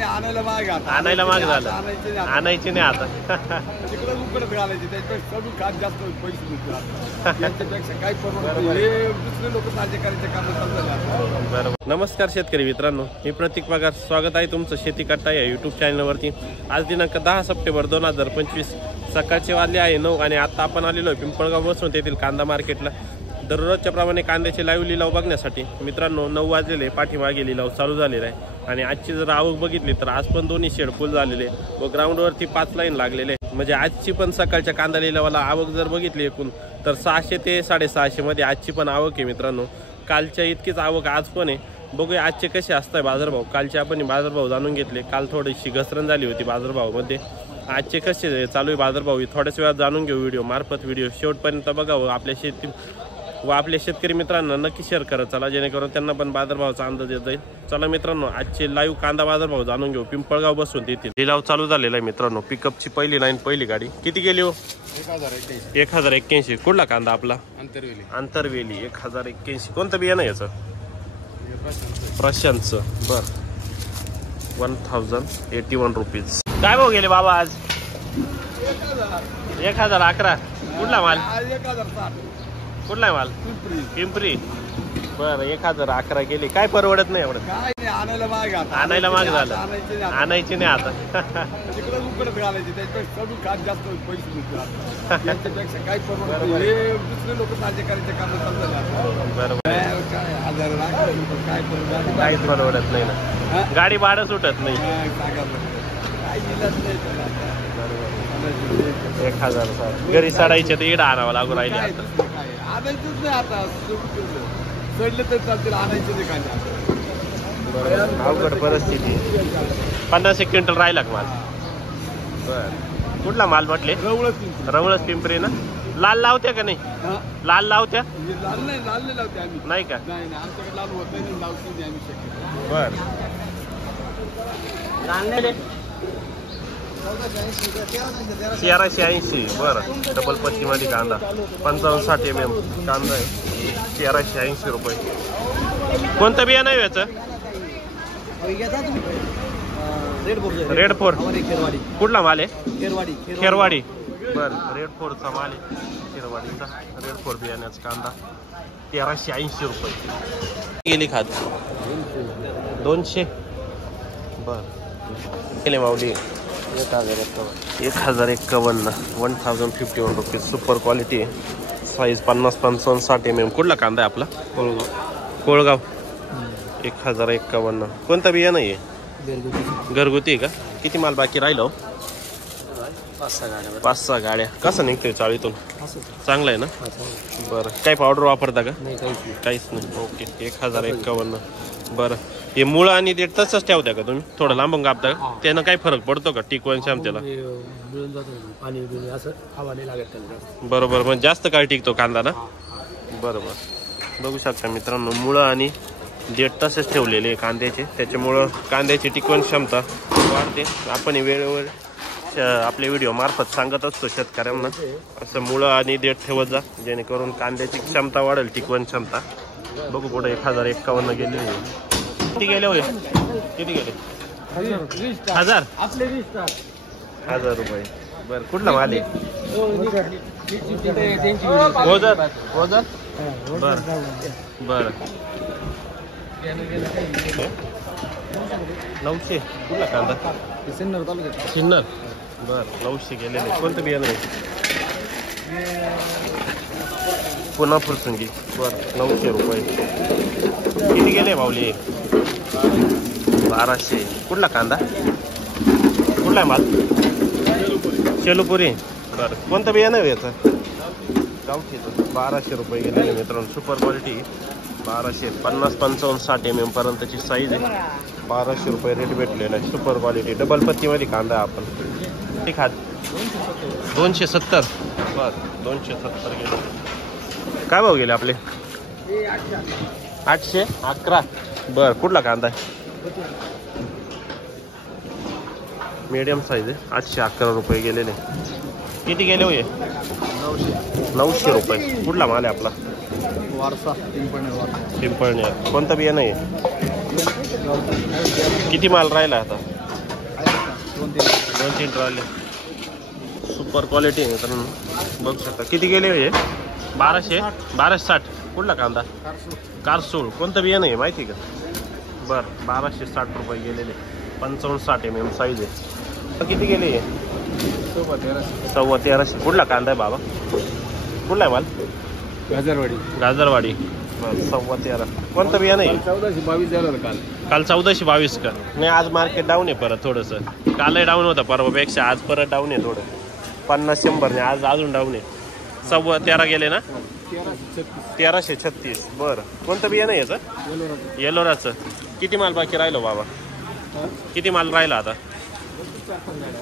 नाही, आणायला माग झालं, आणायचे नाही आता. तिकडे उकडत घालायचे, त्याच्यापेक्षा कमी खात जास्त पैसे मिळतात. त्याच्यापेक्षा काय परवडत हे दुसरे लोक साजे करायचे काम चालतात. बरोबर. नमस्कार शेतकरी मित्रांनो, मी प्रतीक पगार. स्वागत आहे तुमचं शेती कट्टा या यूट्यूब चॅनलवरती. आज दिनांक 10 सप्टेंबर 2025 सकाळचे वाजले आहे 9 आणि आता आपण आलेलो आहे पिंपळगाव बसून तेथील कांदा मार्केटला. दररोजच्या प्रमाणे कांद्याचे लाईव्ह लिलाव बघण्यासाठी मित्रांनो 9 वाजलेले पाठीमागे लिलाव चालू झालेला आहे. आणि आजची जर आवक बघितली तर आज पण दोन्ही शेड फुल झालेले व ग्राउंडवरती 5 लाईन लागलेले. म्हणजे आजची पण सकाळच्या कांदा लिलावाला आवक जर बघितली एकूण तर 600 ते 650 मध्ये आजची पण आवक आहे मित्रांनो. कालच्या इतकीच आवक आज पण आहे. बघूया आजचे कसे असतात बाजारभाव. कालचे आपण बाजारभाव जाणून घेतले, काल थोडीशी घसरण झाली होती बाजारभावामध्ये. आजचे कसे चालू आहे बाजारभाव थोड्याच वेळात जाणून घेऊ व्हिडिओ मार्फत. व्हिडिओ शेवटपर्यंत बघावं. आपल्या शेतकरी मित्रांना नक्की शेअर करत चला, जेणेकरून त्यांना पण बाजारभावाचा अंदाज येत जाईल. चला मित्रांनो, आजचे लाईव्ह कांदा बाजारभाव जाणून घेऊ. पिंपळगाव बसून तेथील लिलाव चालू झालेला आहे मित्रांनो. पिकअपची पहिली लाईन, पहिली गाडी किती गेली हो? 1081. कुठला कांदा आपला? आंतरवेली 1081. कोणतं बियाणं याचं? प्रशांतचं. बर, 1081 रुपीज. काय भाव गेले बाबा आज? 1011. कुठला माल? 1060. कुठला माल? पिंपरी. बरं, 1011 गेले. काय परवडत नाही एवढं? काय नाही, आणायला माग झालं, आणायचे नाही आता. तिकडे उकडत घालायचे, त्याच्यापेक्षा कमी खात जास्त पैसे मिळतात. त्याच्यापेक्षा काय परवडत हे दुसरे लोक साजे करायचे काम चालतात. बरोबर. काय 1000 काय परवडत? काहीच परवडत नाही ना. गाडी भाडं सुटत नाही. काय दिलंच नाही. 1000 घरी सडायचे तर इडा आणावं लागू राहिले. आणायचंच नाही आता, चढले तर चालतील, आणायचे नाही काय. अवघड परिस्थिती. 50 क्विंटल राहिला का माल? बर. कुठला माल म्हटले? रवळच पिंपरी ना. लाल लावत्या का नाही? लाल लावत्या? लाल नाही लावते आम्ही. नाही का? नाही, आमच्याकडे लाल होत नाही, लावते नाही आम्ही शक्य. बर. 1380. बरं, डबल पत्ती मध्ये कांदा 55-60 mm कांदा आहे. 1380 रुपये. कोणतं बिया नाही याचं? Red four. कुठला माल आहे? खेरवाडी. बर, रेड फोरचा माल आहे खेरवाडीचा. रेड फोर बियाण्याचा कांदा 1380 रुपये. गेली खात 200. बर, गेले माऊली 1051. 1051 rupees. Super quality, size 50, 55, 60 mm. कुठला कांदा आहे आपला? कोळगाव. 1051. कोणता बिया नाही आहे? घरगुती का? किती माल बाकी राहिलो? 5-6 गाड्या. कसं निघतोय चाळीतून? चांगलं आहे ना. बरं, काय पावडर वापरता का? काहीच नाही. ओके. 1051. बरं, हे मुळं आणि देठ तसंच ठेवता का तुम्ही? थोडं लांबून कापता का? त्यानं काय फरक पडतो का टिकवण क्षमतेला? बरोबर, म्हणजे जास्त काळ टिकतो कांदा ना. बरोबर. बघू शकता मित्रांनो, मुळं आणि देठ तसेच ठेवलेले कांद्याचे, त्याच्यामुळं कांद्याची टिकवण क्षमता वाढते. आपण वेळेवर आपले व्हिडिओ मार्फत सांगत असतो शेतकऱ्यांना असं मुळं आणि देठ ठेवत जा, जेणेकरून कांद्याची क्षमता वाढेल, टिकवण क्षमता. बघू पुढे 1051 गेले. किती गेले होय? किती गेले? 1000. 1000 रुपये. बरं, कुठला माल आहे? ओझर. बरं बरं. 900. कुठला कांदा? सिन्नर. बरं, 900 गेलेले. कोणतं बियाणं आहे? पुन्हा फुरसुंगी. बरं, 900 रुपये. किती गेले माऊली? 1200. कुठला कांदा? कुठला आहे माल? शेलूपुरी. बरं, कोणतं बियाणं आहे याचं? गावठीचं. 1200 रुपये गेलेले मित्रांनो. Super quality 1200. 50, 55, 60 mm पर्यंतची साईज आहे. 1200 रुपये रेट भेटलेला आहे. सुपर क्वालिटी डबल पत्तीमध्ये कांदा आहे आपण. ठीक आहे. 270. बरं, 270 गेले. काय भाव गेले आपले? 811. बरं, कुठला कांदा आहे? मीडियम साईज आहे. 811 रुपये गेलेले. किती गेले हो? 900 रुपये. कुठला माल आहे आपला? वारसा. पिंपळणे. कोणता बियाणं आहे? किती माल राहिला आता? 2-3 ट्रॉली सुपर क्वालिटी आहे मित्रांनो, बघू शकता. किती गेले हे? 1260. कुठला कांदा? कारसूळ. कोणतं बियाणं आहे माहिती का? बरं, 1260 रुपये गेलेले. 55-60 mm साईज आहे. किती गेले हे? 1350. कुठला कांदा आहे बाबा? कुठला आहे माल? गाजरवाडी. बरं, 13.25. कोणतं बियाणं आहे? 1422 झालं काल 1422 का? नाही, आज मार्केट डाऊन आहे परत थोडंसं. कालही डाऊन होतं परवापेक्षा, आज परत डाऊन आहे थोडं. 50-100 ने आज अजून डाऊन आहे. 13.25 गेले ना? 1336. बरं, कोणतं बियाणं आहे याचं? येलोराचं. किती माल बाकी राहिलो बाबा? किती माल राहिला आता?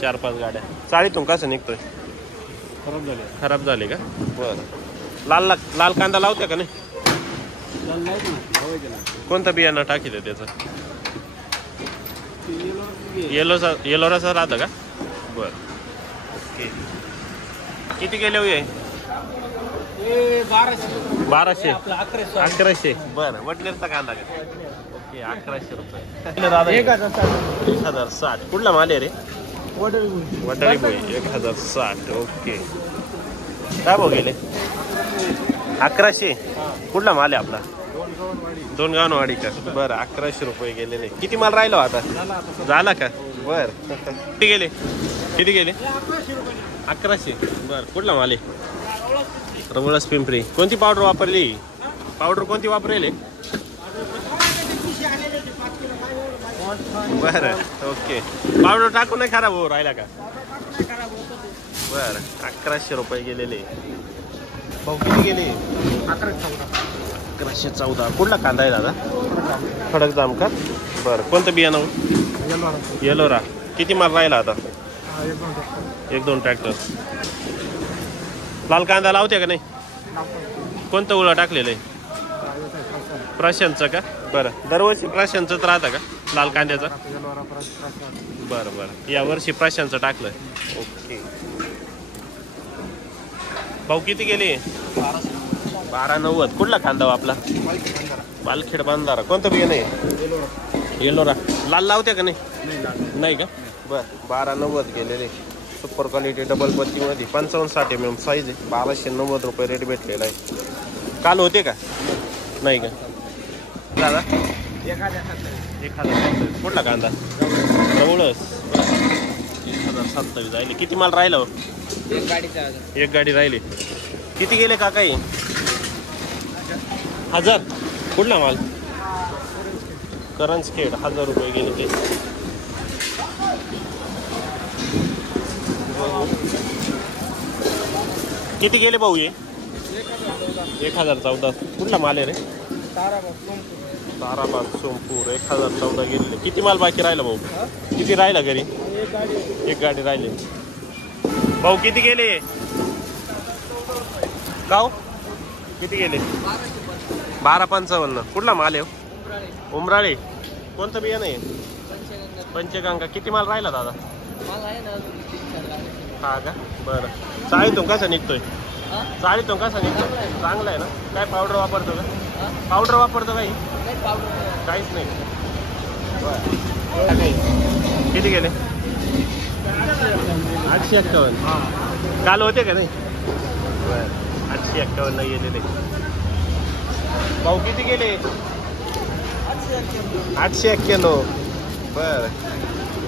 4-5 गाड्या. चाळीतून कसं निघतोय? खराब झाले का? बरं. लाल कांदा लावते का नाही? कोणतं बियाणं टाकील त्याचं? येलोराचं राहतं का? बरं, ओके. किती गेले होय? 1200. 1100. बरं, वडनेरचा कांदा का? ओके, 1100 रुपये. दादा 1060. कुठला माल आहे रे? वडाळी बोई. 1060. ओके. काय भाव गेले? 1100. कुठला माल आहे आपला? दोनगावनवाडी का? बरं, 1100 रुपये गेलेले. किती माल राहिलो आता? झाला का? बरं. किती गेले? 1100. बरं, कुठला माल आहे? रवळस पिंपरी. कोणती पावडर वापरली? पावडर कोणती वापरेल? बरं, ओके. पावडर टाकून नाही खराब हो राहिला का? बरं, 1100 रुपये गेलेले. भाऊ किती गेले? 1114. कुठला कांदा आहे दादा? खडक जाम का? बरं, कोणतं बियाणं? येलोरा. किती माल राहिला आता? 1-2 ट्रॅक्टर. लाल कांदा लावते का नाही? कोणतं उळं टाकलेलं आहे? प्रशांतचं का? बरं, दरवर्षी प्रशांतच राहतं का लाल कांद्याचं? बरं, यावर्षी प्रशांतचं टाकलं. ओके. भाऊ किती गेले? 1290. कुठला कांदा आपला? पालखेड बांधारा. कोणतं बियाणं आहे? येलोरा. लाल लावते का नाही का? बरं, 1290 गेलेले. सुपर क्वालिटी डबल पत्तीमध्ये 55-60 mm साईज आहे. 1290 रुपये रेट भेटलेला आहे. काल होते का? नाही का दादा? 1070. कुठला कांदा? जवळच. 1027 राहिले. किती माल राहिला? एक गाडी राहिली. किती गेले काका? 1000. कुठला माल? करंजखेड. 1000 रुपये गेले ते. किती गेले भाऊ हे? 1014. कुठला माल आहे रे? ताराबाग सोमपूर. 1014 गेलेले. किती माल बाकी राहिला भाऊ? किती राहिला घरी? एक गाडी राहिली. भाऊ किती गेले? गाव किती गेले? 1255. कुठला माल आहे? उमराळे. कोणतं बियाणं आहे? पंचगंगा. किती माल राहिला दादा? हा का? बरं. चाळीतून कसं निघतोय? चाळीतून कसं निघतोय? चांगलं आहे ना? काय पावडर वापरतो का? पावडर वापरतो काही? काहीच नाही. बरं. किती गेले? 851. काल होते का नाही? बरं, 851 गेलेले. भाऊ किती गेले? 891. बरं,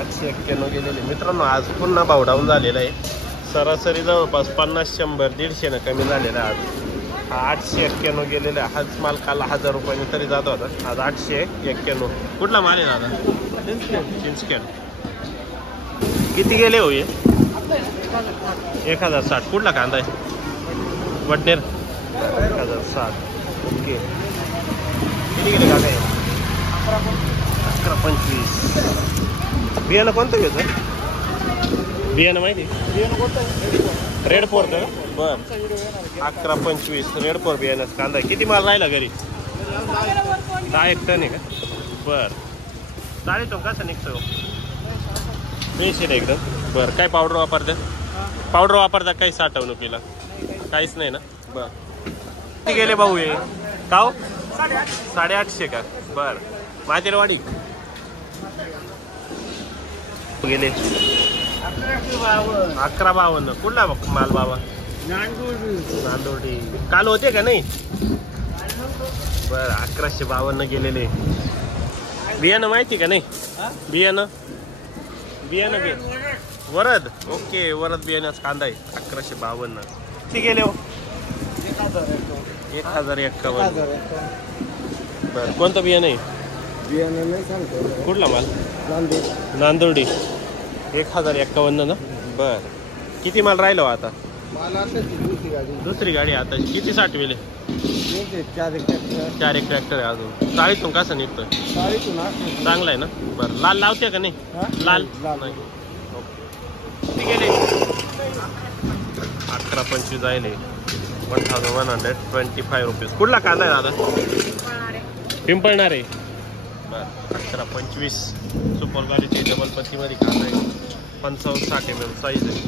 891 गेलेले. मित्रांनो, आज पुन्हा भाव डाऊन झालेला आहे. सरासरी जवळपास 50, 100, 150 कमी झालेला आहे आज. 891 गेलेला आहे. हाच माल काल 1000 रुपयांनी तरी जात होता. आज 891. कुठला माल आहे दादा? चिंचखेड. किती गेले हो हे? 1060. कुठला कांदा आहे? वडनेर. 1060. ओके. किती गेले कांदा आहे? 1125. बियाणं कोणतं घ्यायचं? बियाणं माहिती? रेड फोर का? बरं, 1125 रेड फोर बियाणं कांदा. किती माल राहिला घरी? 10 टन आहे का? बरं. चालेल तो कसं निघतो? फ्रेश आहे एकदम. बरं, काय पावडर वापरतात? पावडर वापरतात काही साठवणुकीला? काहीच नाही ना? बरं. किती गेले भाऊ हे? काव 850 का? बरं. मातेरवाडी. गेले 1152. कुठला माल बाबा? नांदोडी. काल होते का नाही? बर 1152 गेलेले. बियाणं माहिती का नाही? बियाणं वरद. ओके, वरद बियाण्याचा कांदा आहे 1152. किती गेले हो? 1051. बर कोणतं बियाणं आहे? बियाणं नाही सांगतो. कुठला माल? नांदोडी. 1051 ना. बर किती माल राहिलो आता? मला आता दुसरी गाडी आता किती साठविले? 4 एक ट्रॅक्टर आहे अजून. चाळीतून कसं निघतोय? चांगला आहे ना. बरं लाल लावते का नाही? लाल नाही. किती गेले? 1125 जायले. 1125 रुपीज. कुठला कांदा आहे दादा? पिंपळणार आहे. बरं 1125 सुपर गाडीची डबल पत्तीमध्ये कांदा आहे. 55-60 mm साईज आहे.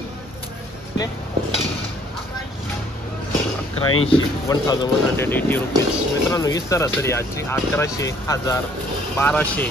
1180 1180 रुपीज. मित्रांनो ही सरासरी आजची 1100, 1000, 1200